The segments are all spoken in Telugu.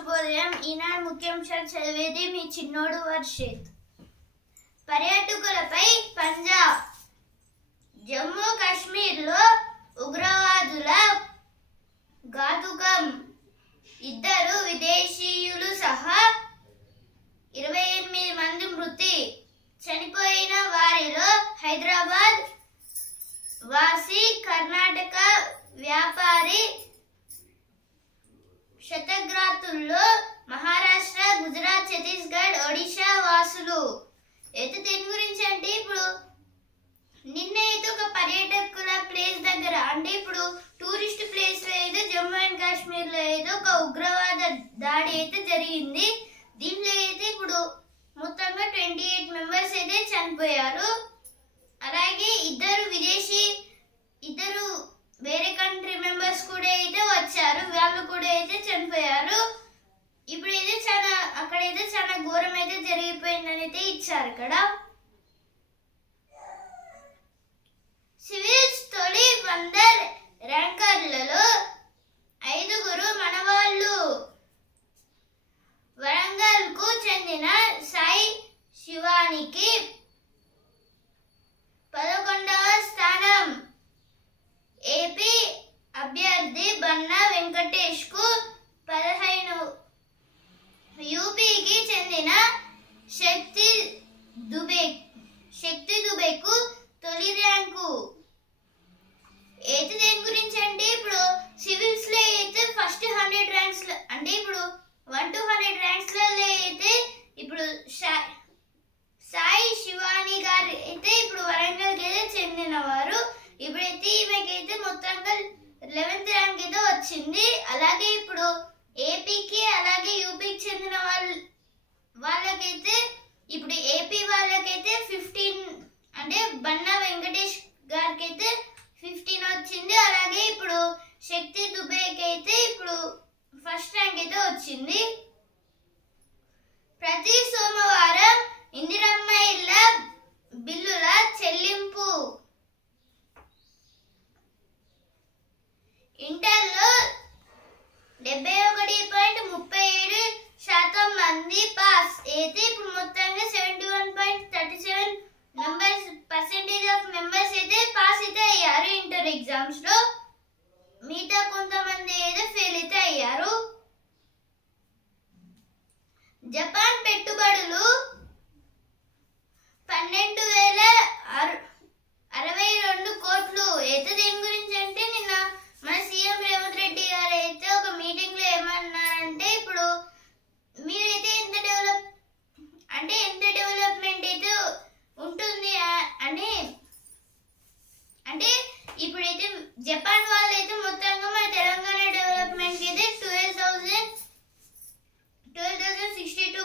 శుభోదయం. ఈనాడు ముఖ్యాంశాలు చదివేది మీ చిన్నోడు వర్షిత్. పర్యాటకులపై పంజాబ్, జమ్మూ కాశ్మీర్లో ఉగ్రవాదుల ఘాతుకం, 2 విదేశీయులు సహా 28 మంది మృతి. చనిపోయిన వారిలో హైదరాబాద్ వాసి, కర్ణాటక వ్యాపారి, శతగ్రాతుల్లో మహారాష్ట్ర, గుజరాత్, ఛత్తీస్గఢ్, ఒడిశా వాసులు. అయితే దీని గురించి అంటే ఇప్పుడు నిన్న అయితే ఒక పర్యాటకుల ప్లేస్ దగ్గర అంటే ఇప్పుడు టూరిస్ట్ ప్లేస్ లో అయితే జమ్మూ అండ్ కాశ్మీర్ లో అయితే ఒక ఉగ్రవాద దాడి అయితే జరిగింది. దీంట్లో అయితే ఇప్పుడు మొత్తంగా 28 మెంబర్స్ అయితే చనిపోయారు. అలాగే ఇద్దరు వేరే కంట్రీ మెంబర్స్ కూడా అయితే వచ్చారు, వాళ్ళు కూడా అయితే చనిపోయారు. ఇప్పుడైతే అక్కడైతే చాలా ఘోరం అయితే జరిగిపోయిందని అయితే ఇచ్చారు అక్కడ. సివిల్స్ తొలి 100 ర్యాంకర్లలో 5 మనవాళ్ళు. వరంగల్ కు చెందిన సాయి శివానికి 11వ స్థానం. ఏపీ అభ్యర్థి బన్నా వెంకటేష్ కు 15. యూపీకి చెందిన శక్తి దుబేకు తొలి ర్యాంకు. అయితే దేని గురించి అంటే ఇప్పుడు సివిల్స్ లో అయితే ఫస్ట్ 100 ర్యాంక్స్ అంటే ఇప్పుడు 1 to 100 ర్యాంక్స్ లో అయితే ఇప్పుడు సాయి శివాని గారు అయితే ఇప్పుడు వరంగల్ కి అయితే చెందినవారు. ఇప్పుడైతే ఈమెకైతే మొత్తంగా 11th ర్యాంక్ అయితే వచ్చింది. అలాగే ఇప్పుడు ఏపీకి అలాగే యూపీకి చెందిన వాళ్ళకైతే ఇప్పుడు ఏపీ వాళ్ళకైతే 15 అంటే బన్నా వెంకటేష్ గారికి అయితే 15 వచ్చింది. అలాగే ఇప్పుడు శక్తి దుబేకి అయితే ఇప్పుడు ఫస్ట్ ర్యాంక్ అయితే వచ్చింది. ప్రతి సోమవారం ఇందిరమ్మ ఇళ్ల బిల్లుల చెల్లింపు. ఇంటర్లో 71.37% మంది పాస్ అయితే ఇప్పుడు మొత్తంగా 71.37% ఆఫ్ మెంబర్స్ అయితే పాస్ అయితే అయ్యారు ఇంటర్ ఎగ్జామ్స్ లో. మిగతా కొంతమంది అయితే ఫెయిల్ అయితే అయ్యారు. జపాన్ పెట్టుబడులు 12,062 కోట్లు. అయితే దీని గురించి అంటే నిన్న మన సీఎం రేవంత్ రెడ్డి గారు అయితే ఒక మీటింగ్ లో ఏమన్నారంటే ఇప్పుడు మీరైతే ఎంత డెవలప్మెంట్ అయితే ఉంటుంది అని అంటే ఇప్పుడైతే జపాన్ వాళ్ళు అయితే మొత్తంగా మన తెలంగాణ డెవలప్మెంట్ కి అయితే 12,062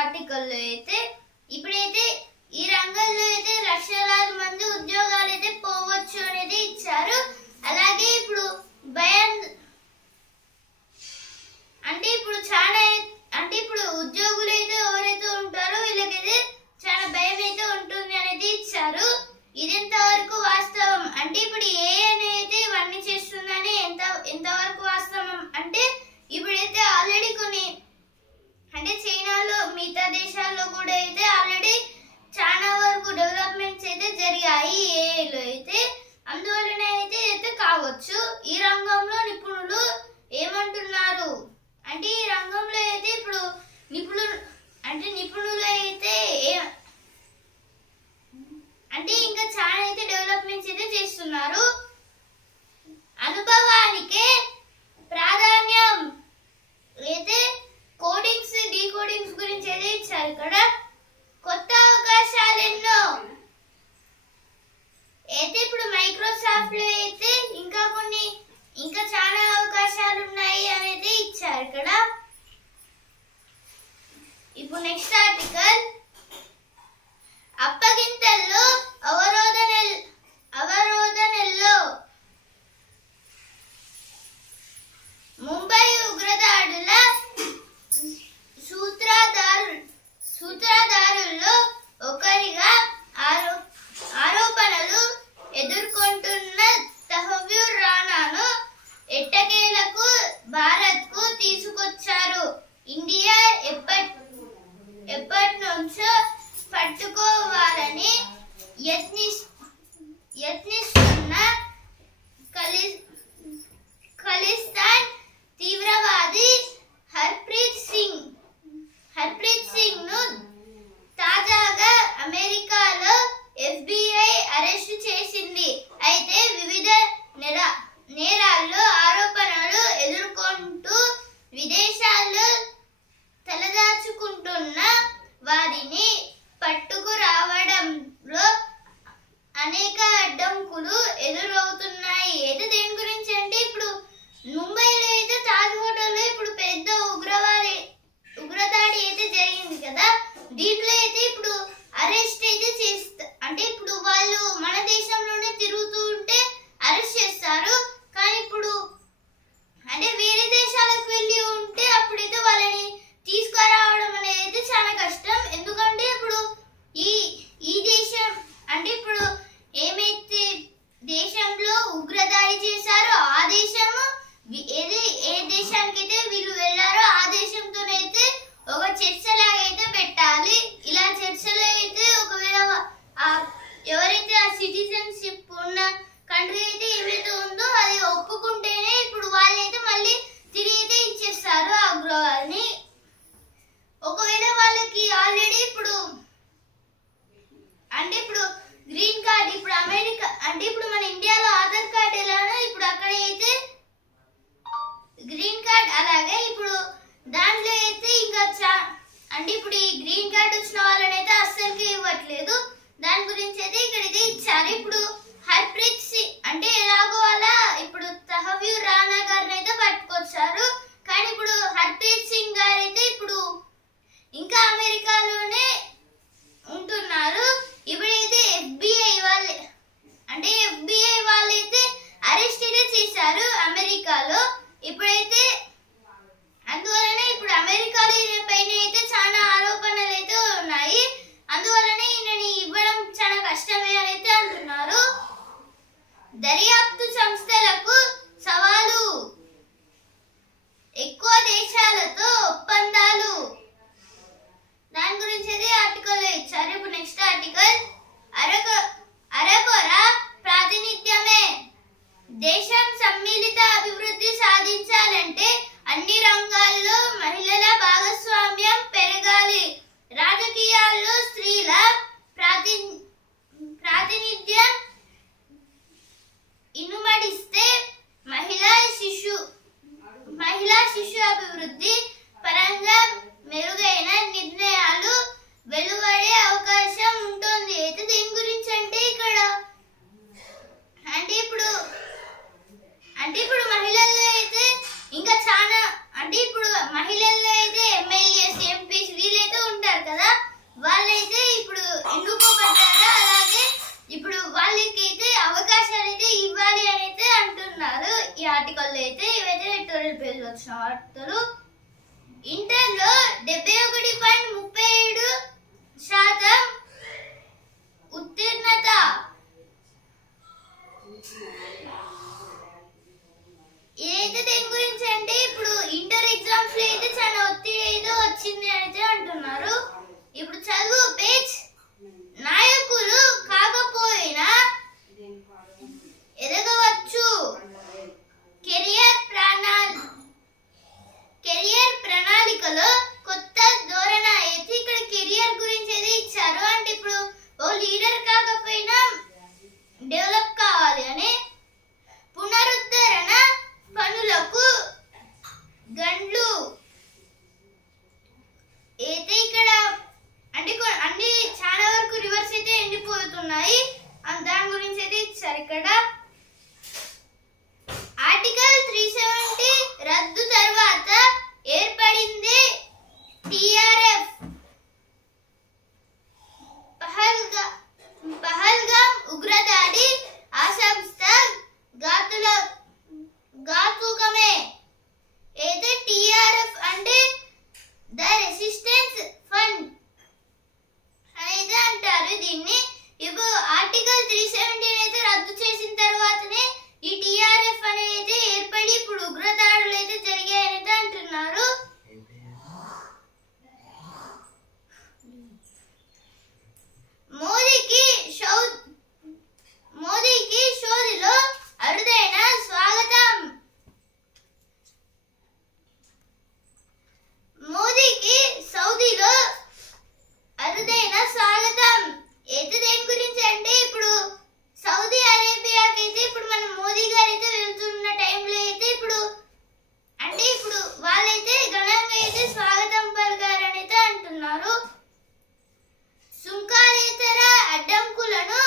ఆర్టికల్లో అయితే ఇప్పుడైతే ఈ రంగంలో అయితే లక్షలాది మంది ఉద్యోగాలు అయితే పోవచ్చు అనేది ఇచ్చారు. అలాగే ఇప్పుడు అంటే ఇప్పుడు చాలా అంటే ఇప్పుడు ఉద్యోగులు అయితే ఎవరైతే ఉంటారో వీళ్ళకైతే చాలా భయం అయితే ఉంటుంది అనేది ఇచ్చారు. ఇది ఎంతవరకు వాస్తవం అంటే ఇప్పుడు అయితే ఇవన్నీ చేస్తుందని ఎంతవరకు వాస్తవం అంటే ఇప్పుడైతే ఆల్రెడీ కొన్ని అంటే చైనాలో మిగతా దేశాల్లో కూడా అయితే ఆల్రెడీ చాలా వరకు డెవలప్మెంట్స్ అయితే జరిగాయి ఏఐలో అయితే. అందువలన అయితే కావచ్చు. ఈ రంగంలో నిపుణులు ఏమంటున్నారు అంటే ఈ రంగంలో అయితే ఇప్పుడు నిపుణులు అయితే అంటే ఇంకా చాలా అయితే డెవలప్మెంట్స్ అయితే చేస్తున్నారు. అనుభవానికే ప్రాధాన్యం అయితే కోడింగ్స్ డీకోడింగ్స్ గురించి అయితే ఇచ్చారు. ఇక్కడ కొత్త అవకాశాలు ఎన్నో అయితే ఇప్పుడు మైక్రోసాఫ్ట్ లో అయితే ఇంకా చాలా అవకాశాలు ఉన్నాయి అనేది ఇచ్చారు ఇక్కడ. ఇప్పుడు నెక్స్ట్ ఆర్టికల్ అప్పగింతల్లో అవరోధనల్లో ముంబై ఉగ్రదాడుల సూత్రధారుల్లో ఒకరిగా ఆరోపణలు ఎదుర్కొంటున్న తహవ్యూర్ రానాను ఎట్టకేలకు భారత్కు తీసుకొచ్చారు. ఇండియా ఎప్పటి నుంచో పట్టుకోవాలని యత్నిస్తున్న ఖలిస్తాన్ తీవ్రవాది హర్ప్రీత్ సింగ్ ను తాజాగా అమెరికాలో FBI అరెస్టు చేసింది. అయితే వివిధ నేరాల్లో ఆరోపణలు ఎదుర్కొంటూ విదేశాల్లో తలదాచుకుంటున్న వారిని పట్టుకురావడంలో అనేక అడ్డంకులు ఎదురవుతున్నాయి. అయితే దేని గురించి అంటే ఇప్పుడు ముంబైలో అయితే తాజ్ హోటల్లో ఇప్పుడు పెద్ద ఉగ్రదాడి అయితే జరిగింది కదా. దీంట్లో అయితే ఇప్పుడు అరెస్ట్ అయితే అంటే ఇప్పుడు వాళ్ళు మన దేశంలోనే తిరుగుతూ ఉంటే అరెస్ట్ చేస్తారు. కానీ ఇప్పుడు అంటే వేరే దేశాలకు వెళ్ళి ఉంటే అప్పుడైతే వాళ్ళని తీసుకురావడం అనేది అయితే చాలా కష్టం. ఎందుకంటే ఇప్పుడు ఈ దేశం అంటే ఇప్పుడు ఏమైతే దేశంలో ఉగ్రదాడి చేశారో ఆ దేశము ఏ దేశానికి అయితే వీళ్ళు వెళ్ళారో ఆ దేశంతోనైతే ఒక చర్చ లాగా అయితే పెట్టాలి. ఇలా చర్చలో అయితే ఒకవేళ ఎవరైతే ఆ సిటిజన్షిప్ ఉన్న కంట్రీ అయితే ఏమైతే ఉందో అది ఒప్పుకుంటేనే ఇప్పుడు వాళ్ళైతే మళ్ళీ తిరిగి అయితే ఇచ్చేస్తారు ఆ ఉగ్రవాదిని. ఒకవేళ వాళ్ళకి ఆల్రెడీ ఇప్పుడు అంటే ఇప్పుడు గ్రీన్ కార్డ్ ఇప్పుడు అమెరికా అంటే ఇప్పుడు మన ఇండియాలో ఆధార్ కార్డ్ ఎలానో ఇప్పుడు అక్కడ అయితే గ్రీన్ కార్డ్ అలాగే ఇప్పుడు దాంట్లో అయితే ఇంకా అంటే ఇప్పుడు ఈ గ్రీన్ కార్డ్ వచ్చిన వాళ్ళని అయితే అస్సలకి ఇవ్వట్లేదు. దాని గురించి అయితే ఇక్కడైతే ఇచ్చారు. ఇప్పుడు హర్ప్రీత్ సింగ్ అంటే ఎలాగో అలా ఇప్పుడు తహవ్యూర్ రానా గారిని అయితే పట్టుకొచ్చారు. కానీ ఇప్పుడు హర్ప్రీత్ సింగ్ గారు అయితే ఇప్పుడు ఇంకా అమెరికాలోనే ఉంటున్నారు. ఇప్పుడైతే FBI వాళ్ళైతే అరెస్ట్ అయితే చేశారు అమెరికాలో. ఇప్పుడైతే అందువలనే ఇప్పుడు అమెరికాలో ఈయన పైన అయితే చాలా ఆరోపణలు అయితే ఉన్నాయి. అందువలనే ఈయనని ఇవ్వడం చాలా కష్టమే అని అయితే అంటున్నారు. దర్యాప్తు సంస్థలకు సవాలు, ఎక్కువ దేశాలతో ఒప్పందాలు, దాని గురించి అయితే ఆర్టికల్లో ఇచ్చారు. ఇప్పుడు నెక్స్ట్ ఆర్టికల్ అరకొర ప్రాతినిధ్యమే దేశం సమ్మిళిత అభివృద్ధి సాధించాలంటే అన్ని రంగాల్లో మహిళల భాగస్వామ్యం పెరగాలి. రాజకీయాల్లో స్త్రీల ప్రాతినిధ్యం ఇనుమడిస్తే మహిళా శిశు అభివృద్ధి పరంగా మెరుగైన నిర్ణయాలు వెలువడే అవకాశం ఉంటుంది. అయితే దేని గురించి అంటే ఇక్కడ అంటే ఇప్పుడు మహిళల్లో అయితే ఇంకా చాలా అంటే ఇప్పుడు మహిళల్లో అయితే MLAs MPs వీళ్ళైతే ఉంటారు. వాళ్ళైతే ఇప్పుడు ఎన్నుకోబడ్డారు. అలాగే ఇప్పుడు వాళ్ళకైతే అవకాశాలు అయితే ఇవ్వాలి అని అయితే అంటున్నారు ఈ ఆర్టికల్లో అయితే. ఇవైతే ఎడిటోరియల్ పేజ్ వచ్చిన వార్తలు. ఇంటర్లో 71.37% ఉత్తీర్ణత. ఇదైతే దేని గురించి అంటే ఇప్పుడు ఇంటర్ ఎగ్జామ్స్ లో అయితే చాలా ఒత్తిడి అయితే వచ్చింది అయితే అంటున్నారు. ఇప్పుడు చదువు పేజ్. నాయకులు కాకపోయినా ఎదగవచ్చు. కెరియర్ ప్రణాళికలో కొత్త ధోరణ అయితే ఇక్కడ కెరియర్ గురించి అయితే ఇచ్చారు. అంటే ఇప్పుడు ఓ లీడర్ కాకపోయినా డెవలప్ కావాలి అని. పునరుద్ధరణ పనులకు గండ్లు అయితే ఇక్కడ అంటే అన్ని చాలా వరకు రివర్స్ అయితే ఎండిపోతున్నాయి. దాని గురించి అయితే ఇచ్చారు ఇక్కడ. ఆర్టికల్ 370 రద్దు తర్వాత ఏర్పడింది టిఆర్ఎఫ్. పహల్గాం ఉగ్రదాడి ఆ సంస్థ ఘాతుకమే. అయితే టిఆర్ఎఫ్ అంటే ద రెసిస్టెన్స్ ఫండ్ అనేది అంటారు దీన్ని. ఇప్పుడు ఆర్టికల్ 370 అయితే రద్దు చేసిన తర్వాతనే ఈ టిఆర్ఎఫ్ అనేది అయితే ఏర్పడి ఇప్పుడు ఉగ్రదాడులు అయితే జరిగాయని అంటున్నారు. మోదీకి షోదిలో అరుదైన స్వాగతం. మోదీకి సౌదీలో అరుదైన స్వాగతం. అయితే దేని గురించి అంటే ఇప్పుడు సౌదీ అరేబియాకి అయితే ఇప్పుడు మన మోదీ గారు అయితే వెళ్తున్న టైంలో అయితే ఇప్పుడు అంటే ఇప్పుడు వాళ్ళైతే ఘనంగా అయితే స్వాగతం పలికారని అయితే అంటున్నారు. సుంకాలేతర అడ్డంకులను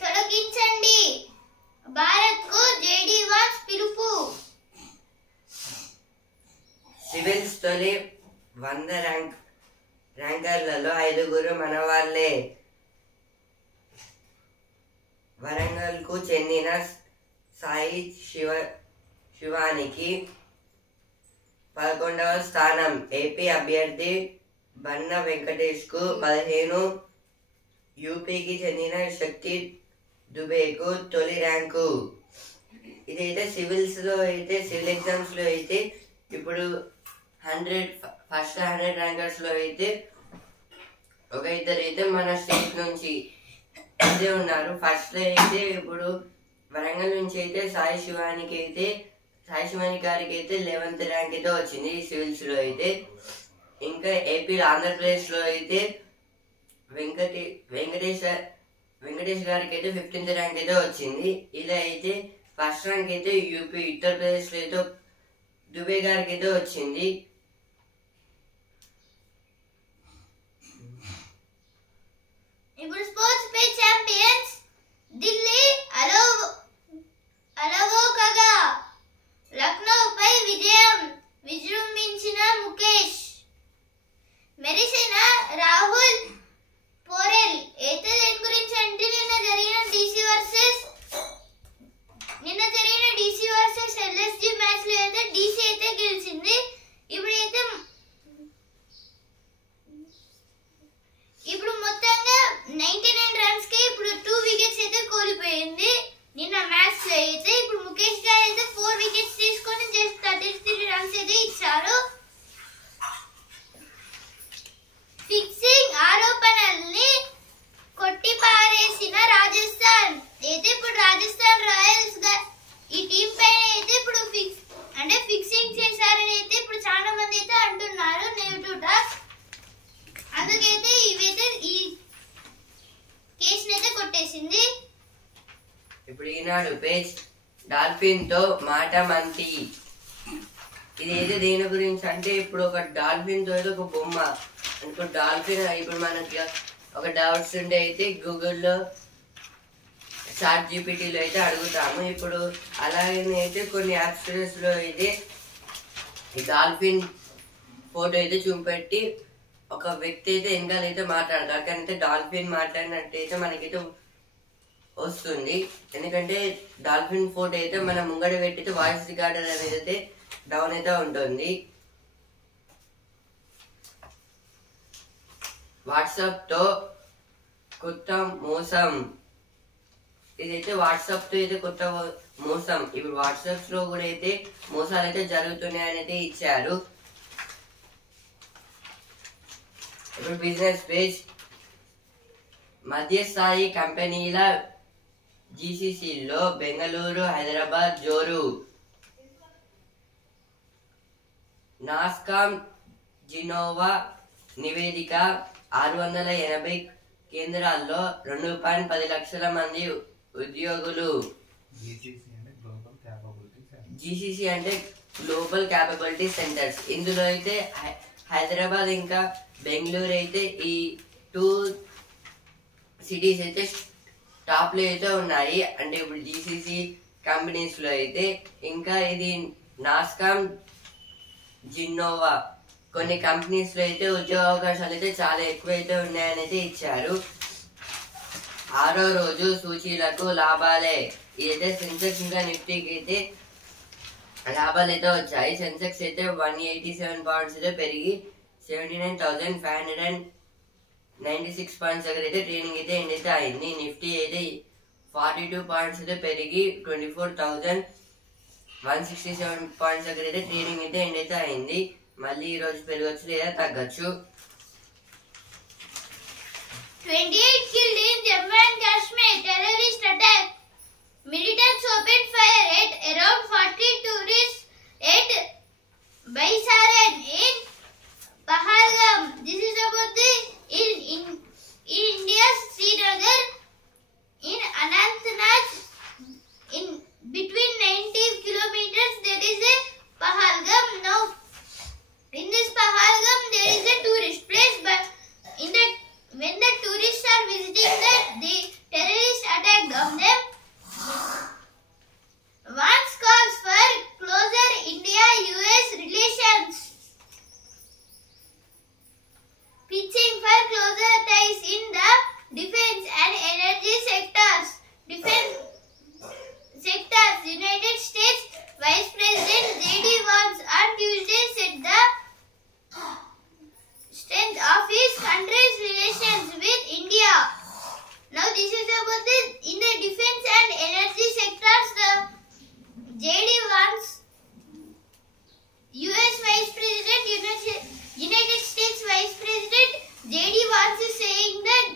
తొలగించండి. భారత్ కు జేడీ వాన్స్ పిలుపు. సివిల్స్ తొలి 100 ర్యాంకర్లలో 5 మన వాళ్ళే. వరంగల్ కు చెందిన సాయి శివానికి 11వ స్థానం. ఏపీ అభ్యర్థి బన్న వెంకటేష్ కు 15. యూపీకి చెందిన శక్తి దుబేకు తొలి ర్యాంకు. ఇదైతే సివిల్స్ లో అయితే సివిల్ ఎగ్జామ్స్ లో అయితే ఇప్పుడు ఫస్ట్ 100 ర్యాంకర్స్ లో అయితే ఒక ఇద్దరు అయితే మన స్టేట్ నుంచి అయితే ఉన్నారు. ఫస్ట్ లో అయితే ఇప్పుడు వరంగల్ నుంచి అయితే సాయి శివాని గారికి అయితే 11th ర్యాంక్ అయితే వచ్చింది సివిల్స్ లో అయితే. ఇంకా ఏపీ ఆంధ్రప్రదేశ్ లో అయితే వెంకటేష్ గారికి అయితే 15th ర్యాంక్ అయితే వచ్చింది. ఇలా అయితే ఫస్ట్ ర్యాంక్ అయితే యూపీ ఉత్తరప్రదేశ్ లో అయితే దుబే గారికి అయితే వచ్చింది. ఇప్పుడు స్పోర్ట్స్ పే ఛాంపియన్స్ ఢిల్లీ అలవోకగా లక్నోపై విజృంభించిన ముఖేష్. మెరిసిన రాహుల్ పోరెల్. అయితే దేని గురించి అంటే నిన్న జరిగిన డీసీ వర్సెస్ ఎల్ఎస్జి మ్యాచ్ లో అయితే డీసీ అయితే గెలిచింది. ఇప్పుడు మొత్తంగా 99 రన్స్ కి ఇప్పుడు 2 వికెట్స్ అయితే కోల్పోయింది నిన్న మ్యాచ్ లో అయితే. ఇప్పుడు ముఖేష్ గారు అయితే 4 వికెట్స్ తీసుకొని జస్ట్ 33 రన్స్ అయితే ఇచ్చారు. ఫిక్సింగ్ ఆరోపణల్ని కొట్టిపారేసిన రాజస్థాన్. అయితే ఇప్పుడు రాజస్థాన్ రాయల్స్ ఈ టీం పైన అయితే ఇప్పుడు ఫిక్సింగ్ చేశారని అయితే ఇప్పుడు చాలా మంది అయితే అంటున్నారు నెగిటివ్ టాక్. అందుకైతే ఇవైతే ఈ కేసుని అయితే కొట్టేసింది. ఇప్పుడు ఈనాడు పేజ్ డాల్ఫిన్ తో మాట మంతి. ఇదైతే దేని గురించి అంటే ఇప్పుడు ఒక డాల్ఫిన్ తో ఒక బొమ్మ. ఇప్పుడు డాల్ఫిన్ ఇప్పుడు మనకి ఒక డౌట్స్ ఉంటే అయితే గూగుల్లో చాట్ జీపీటీలో అయితే అడుగుతాము. ఇప్పుడు అలాగే అయితే కొన్ని యాప్స్ లో అయితే ఈ డాల్ఫిన్ ఫోటో అయితే చూపెట్టి ఒక వ్యక్తి అయితే వెనకాలైతే మాట్లాడతారు, కానీ అయితే డాల్ఫిన్ మాట్లాడినట్టయితే మనకైతే వస్తుంది. ఎందుకంటే డాల్ఫిన్ ఫోటో అయితే మనం ముంగడ పెట్టితే వాయిస్ రికార్డర్ అనేది అయితే డౌన్ అయితే ఉంటుంది. వాట్సాప్ తో కొత్త మోసం. ఇదైతే వాట్సాప్ తో అయితే కొత్త మోసం. ఇప్పుడు వాట్సాప్ లో కూడా అయితే మోసాలు అయితే జరుగుతున్నాయని అయితే ఇచ్చారు. ఇప్పుడు బిజినెస్ పేజ్. మధ్యస్థాయి కంపెనీల జీసీసీలో బెంగళూరు, హైదరాబాద్ జోరు. నాస్కామ్ జినోవా నివేదిక 680 కేంద్రాల్లో 2.10 లక్షల మంది ఉద్యోగులు. జీసీసీ అంటే గ్లోబల్ క్యాపబిలిటీ సెంటర్స్. ఇందులో అయితే హైదరాబాద్ ఇంకా బెంగళూరు అయితే ఈ 2 సిటీస్ అయితే టాప్ లో అయితే ఉన్నాయి. అంటే ఇప్పుడు జీసీసీ కంపెనీస్ లో అయితే. ఇంకా ఇది నాస్కామ్ జిన్నోవా కొన్ని కంపెనీస్ లో అయితే ఉద్యోగ అవకాశాలు అయితే చాలా ఎక్కువ అయితే ఉన్నాయని అయితే ఇచ్చారు. 6వ రోజు సూచీలకు లాభాలే. ఇదైతే సెన్సెక్స్ ఇంకా నిఫ్టీకి అయితే లాభాలు అయితే వచ్చాయి. సెన్సెక్స్ అయితే 187 పాయింట్స్ అయితే పెరిగి 79,596 పాయింట్స్ దగ్గర అయితే ట్రేడింగ్ అయితే ఎండ్ అయితే అయింది. నిఫ్టీ అయితే 42 పాయింట్స్ అయితే పెరిగి 24,167 పాయింట్స్ దగ్గర అయితే ట్రేడింగ్ అయితే ఎండ్ అయితే అయింది. మళ్ళీ ఈ రోజు పెరగచ్చు లేదా తగ్గచ్చు. 28 killed in Jammu and Kashmir terrorist attack. Militants opened fire at around 40 tourists at Baisaran in Pahalgam. This is about the in India's Srinagar in Anantnag. In between 90 kilometers there is a Pahalgam. Now in this Pahalgam there is a tourist place, but in that when the tourists are visiting there, the terrorists attacked on them. Once calls for closer India-US relations. Pitching for closer ties in the defense and energy sectors. United States Vice President J.D. Vance on Tuesday said the strength of his country's relations with India. Now this is about in the defense and energy sectors. The J.D. Vance, U.S. Vice President, United States Vice President J.D. Vance is saying that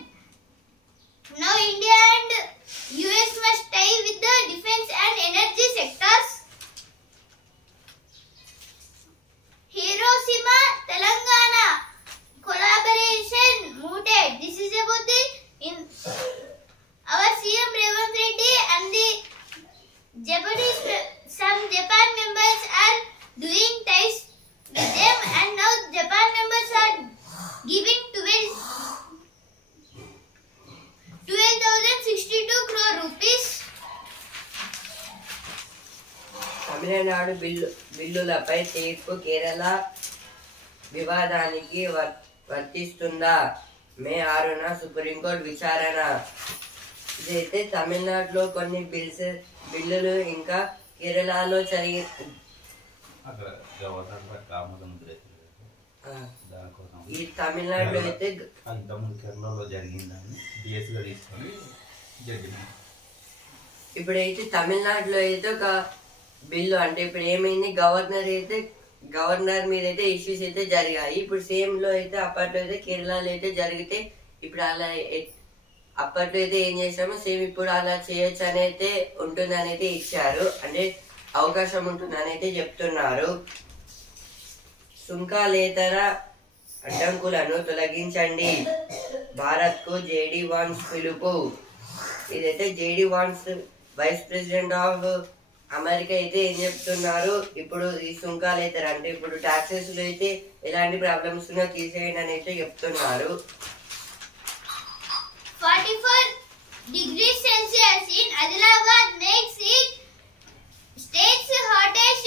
now India and U.S. must tie with the defense and energy sectors. Hiroshima, Telangana collaboration mooted. This is about in our CM Revanth Reddy and the Japanese, some Japan members are doing ties with them, and now Japan members are giving 12,062 crore rupees. Tamil Nadu బిల్లులపై తీర్పు కేరళ వివాదానికి వర్తిస్తుందా? మే 6న సుప్రీంకోర్టు విచారణ. ఇదైతే తమిళనాడులో కొన్ని బిల్లులు ఇంకా కేరళలో ఈ తమిళనాడులో అయితే కేరళలో జరిగిందని ఇప్పుడైతే తమిళనాడులో అయితే ఒక బిల్లు, అంటే ఇప్పుడు ఏమైంది, గవర్నర్ మీద అయితే ఇష్యూస్ అయితే జరిగాయి. ఇప్పుడు సేమ్ లో అయితే అప్పట్లో అయితే కేరళలో అయితే జరిగితే ఇప్పుడు అలా అప్పట్లో అయితే ఏం చేసామో సేమ్ ఇప్పుడు అలా చేయొచ్చు అని అయితే ఉంటుందని అయితే ఇచ్చారు, అంటే అవకాశం ఉంటుందని అయితే చెప్తున్నారు. సుంకాలేతర అడ్డంకులను తొలగించండి, భారత్ కు జేడీ వాన్స్ పిలుపు. ఇదైతే JD Vance vice president of America అయితే ఏం చెప్తున్నారు, ఇప్పుడు ఈ సుంకాలేతర అంటే ఇప్పుడు టాక్సెస్ లో అయితే ఎలాంటి ప్రాబ్లమ్స్ ఉన్నా తీసేయండి అని అయితే చెప్తున్నారు. 44 degrees Celsius in Adilabad makes it state's hottest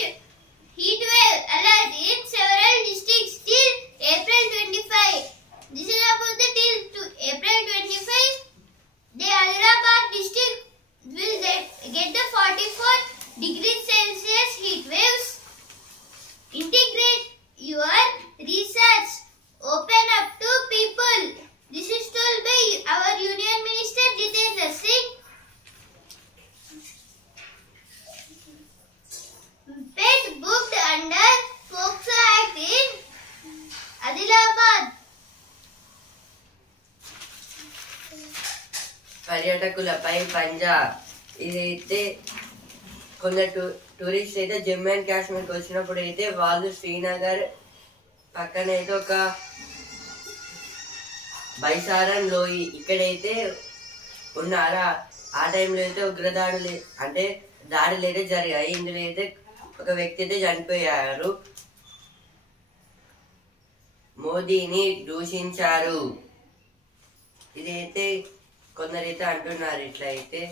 heat wave alert in several districts till April 25. Adilabad. పర్యాటకులపై పంజా. ఇదైతే కొందరు టూరిస్ట్ అయితే జమ్మూ అండ్ కాశ్మీర్కి వచ్చినప్పుడు అయితే వాళ్ళు శ్రీనగర్ పక్కన అయితే ఒక బైసారన్ లోయి ఇక్కడైతే ఉన్నారా. ఆ టైంలో అయితే ఉగ్రదాడులు అంటే దాడులు అయితే జరిగాయి. ఇందులో అయితే ఒక వ్యక్తి అయితే చనిపోయారు. మోదీని దూషించారు. ఇదైతే కొందరైతే అంటున్నారు ఇట్లా అయితే.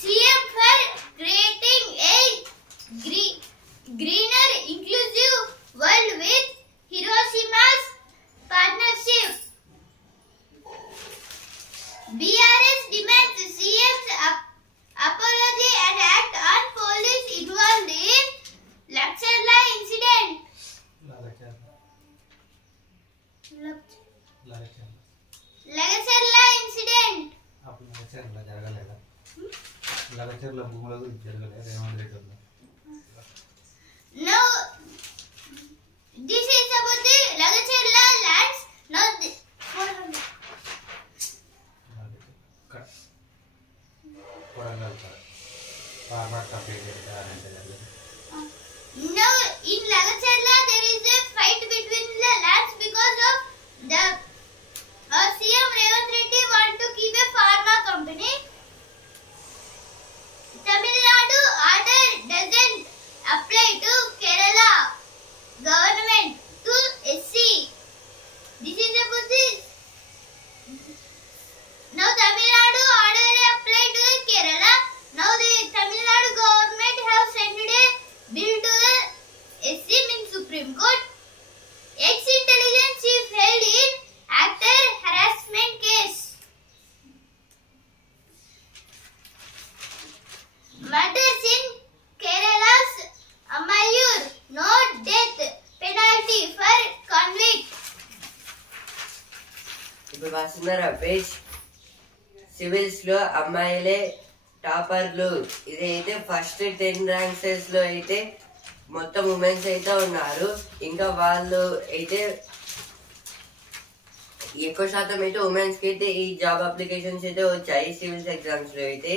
CM for creating a greener, inclusive world with Hiroshima's partnership. BRS demands CM's apology and act on police involved in Lakshadla incident. Lakshadla incident. Lagacharla భూముల గురించి జరగలేదు రేవంత్ రెడ్డి వాళ్ళు. Now, this is about the Lakshadla lands. Now, Kodangal farmer complete చేస్తారంటే now in Lakshadla there is a fight between the lands because of the CM Revanth Reddy want to keep a pharma company. Tamil Nadu order doesn't apply to Kerala government to SC. This is about this. Now Tamil Nadu order apply to Kerala. Now the Tamil Nadu government have sent a bill to the SC in Supreme Court. Ex-intelligence chief held in actor harassment case. Murders in Kerala's Amayur. No death penalty for convict. ఇప్పుడు వస్తున్నారా పేజ్. సివిల్స్ లో అమ్మాయిలే టాపర్లు. ఇదైతే ఫస్ట్ 10 ర్యాంక్స్ లో అయితే మొత్తం ఉమెన్స్ అయితే ఉన్నారు. ఇంకా వాళ్ళు అయితే ఎక్కువ శాతం అయితే ఉమెన్స్ కి అయితే ఈ జాబ్ అప్లికేషన్స్ అయితే వచ్చాయి సివిల్స్ ఎగ్జామ్స్ లో అయితే.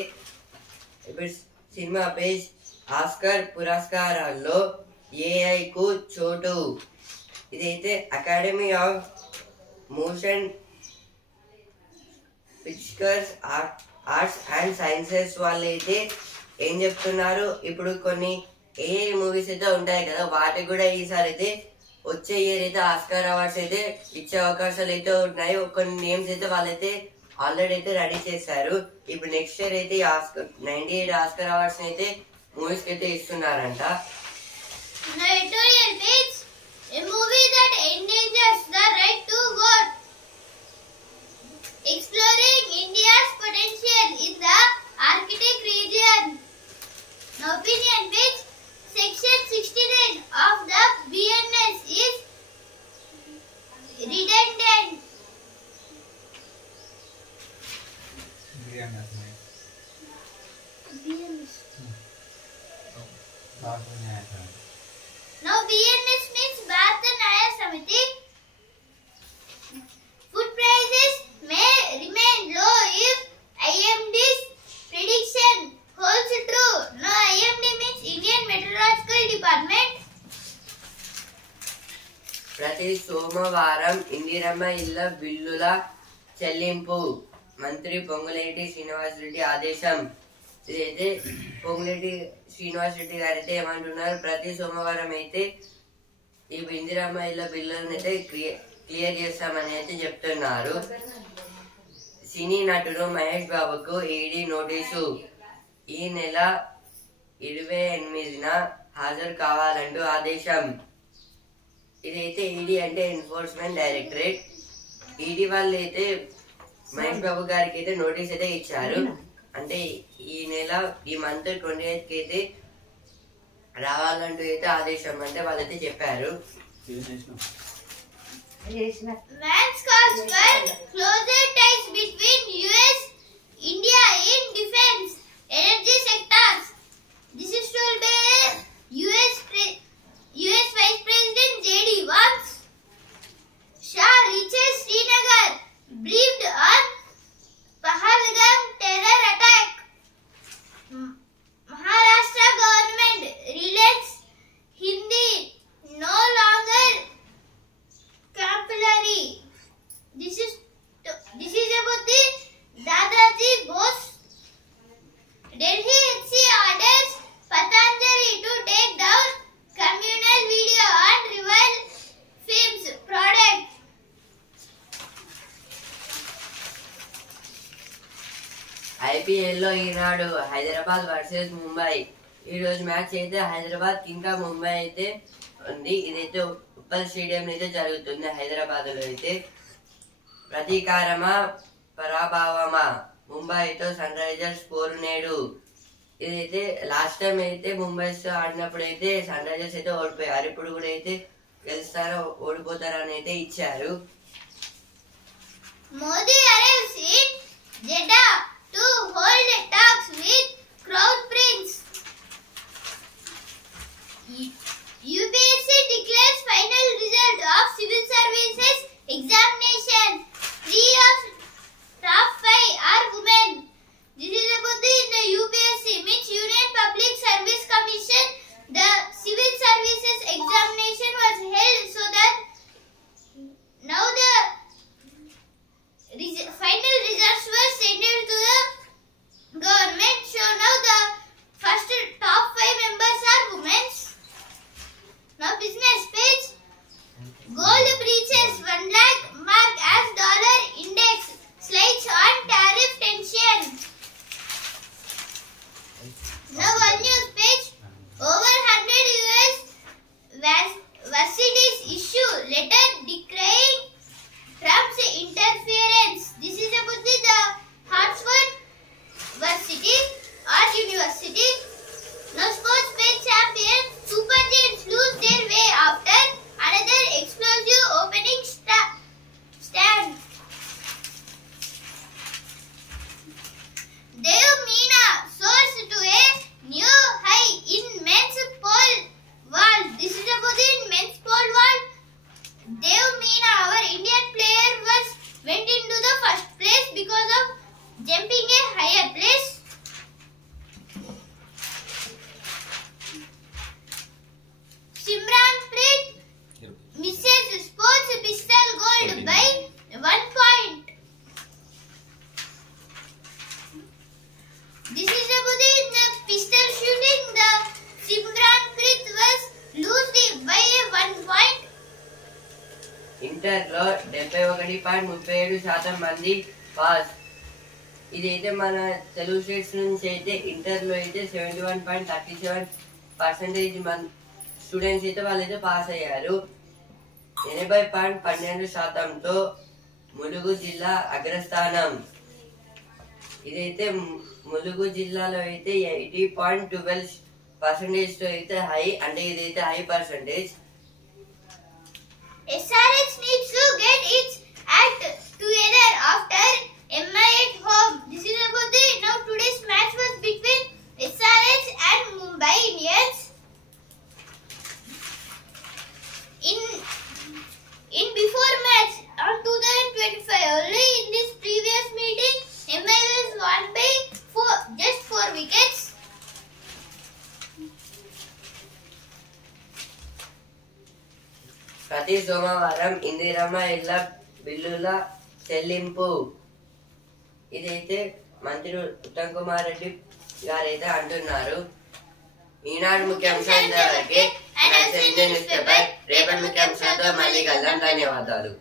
ఇప్పుడు సినిమా పేజ్. ఆస్కర్ పురస్కారాల్లో AI కు చోటు. ఇదైతే academy of motion pictures arts and sciences వాళ్ళు అయితే ఏం చెప్తున్నారు, ఇప్పుడు కొన్ని AI మూవీస్ అయితే ఉంటాయి కదా, వాటికి కూడా ఈసారి అయితే వచ్చే ఇయర్ అయితే ఆస్కార్ అవార్డ్స్ అయితే ఇచ్చే అవకాశాలు అయితే ఉన్నాయి. కొన్ని నేమ్స్ అయితే వాళ్ళైతే ఆల్రెడీ అయితే రెడీ చేశారు. ఇప్పుడు నెక్స్ట్ ఇయర్ అయితే 98 ఆస్కార్ అవార్డ్స్ అయితే మూవీస్ కి అయితే ఇస్తున్నారంట. Now editorial page. A movie that endangers the right to vote. Exploring India's potential in the Arctic region. Now opinion page. Section 69 of the BNS is redundant. BNS. Now BNS means Bharata Nyaya Samiti. Food prices may remain low if IMD's prediction holds true. Now IMD means Indian Meteorological Department. ప్రతి సోమవారం ఇందిరమ్మ ఇళ్ల బిల్లుల చెల్లింపు. మంత్రి పొంగులేటి శ్రీనివాసరెడ్డి ఆదేశం. ఇదైతే పొంగులేటి శ్రీనివాసరెడ్డి గారు అయితే ఏమంటున్నారు, ప్రతి సోమవారం అయితే ఈ ఇందిరమ్మ ఇళ్ల బిల్లులను అయితే క్లియర్ చేస్తామని అయితే చెప్తున్నారు. సినీ నటుడు మహేష్ బాబుకు ఈడీ నోటీసు. ఈ నెల 28న హాజరు కావాలంటూ ఆదేశం. ఇదైతే ఈడీ అంటే ఎన్ఫోర్స్మెంట్ డైరెక్టరేట్. ఈడీ వాళ్ళు అయితే మహేష్ బాబు గారికి అయితే నోటీస్ అయితే ఇచ్చారు. అంటే ఈ మంత్ 28th కి అయితే రావాలంటూ అయితే ఆదేశం అంటే వాళ్ళైతే చెప్పారు. Vance calls for closer ties between US, India in defense, energy sectors. This is told by US US Vice President JD Vance. Shah reaches Srinagar, briefed on Pahalgam terror attack. Maharashtra government relents Hindi no longer compulsory. This is about the Dadaji Bose. Delhi HC orders Patanjali to take down communal video on Rival Films product. IPL లో ఈనాడు హైదరాబాద్ వర్సెస్ ముంబై. ఈ రోజు మ్యాచ్ అయితే హైదరాబాద్ ఇంకా ముంబై అయితే ఉంది. ఇదైతే ఉప్పల్ స్టేడియం అయితే జరుగుతుంది హైదరాబాద్ లో. అయితే ప్రతీకారమా పరాభవమా, ముంబైతో సన్ రైజర్స్ పోరు నేడు. ఇదైతే లాస్ట్ టైం అయితే ముంబైతో ఆడినప్పుడు అయితే సన్ రైజర్స్ అయితే ఓడిపోయారు. ఇప్పుడు కూడా అయితే గెలుస్తారో ఓడిపోతారో అని అయితే ఇచ్చారు. Modi arrives in Jeddah to hold talks with Crown Prince. UPSC declares final result of civil services examination. 3 of top 5 are women. This is about the UPSC, means Union Public Service Commission. The civil services examination was held so that now the final results were sent to the government. So now the first top 5 members are women. Now business page. Gold breaches 1 lakh mark as dollar index slides on tariff tension. Now one news page. Over 100 US universities issue letter decrying Trump's interference. This is about the Harvard University. Now sports page champion Super Giants lose their way after another explosive opening stand. Dev Meena soars to a new high in men's pole vault. This is about the men's pole vault. Dev Meena, our Indian player, went into the first place because of jumping a higher place. Simranpreet misses sports pistol gold by 1 point. This is about the pistol shooting. The Simranpreet was lost by 1 point. ఇంటర్లో 71.37% మంది పాస్. ఇదైతే మన తెలుగు స్టేట్స్ నుంచి అయితే ఇంటర్లో అయితే 71.37% స్టూడెంట్స్ అయితే వాళ్ళైతే పాస్ అయ్యారు. 80.12%తో ములుగు జిల్లా అగ్రస్థానం. ఇదైతే ములుగు జిల్లాలో అయితే 80.12% అయితే హై, అంటే ఇదైతే high percentage. SRH needs to get its act together after MI at home. This is about the now today's match was between SRH and Mumbai Indians. In before match on 2025, only in this previous meeting, MI was won by just 4 wickets. ప్రతి సోమవారం ఇందిరమ్మ ఇళ్ల బిల్లుల చెల్లింపు. ఇదైతే మంత్రి ఉత్తమ్ కుమార్ రెడ్డి గారైతే అంటున్నారు. ఈనాడు ముఖ్యాంశాలు రేపటి ముఖ్యాంశాలతో మళ్ళీ కలుద్దాం. ధన్యవాదాలు.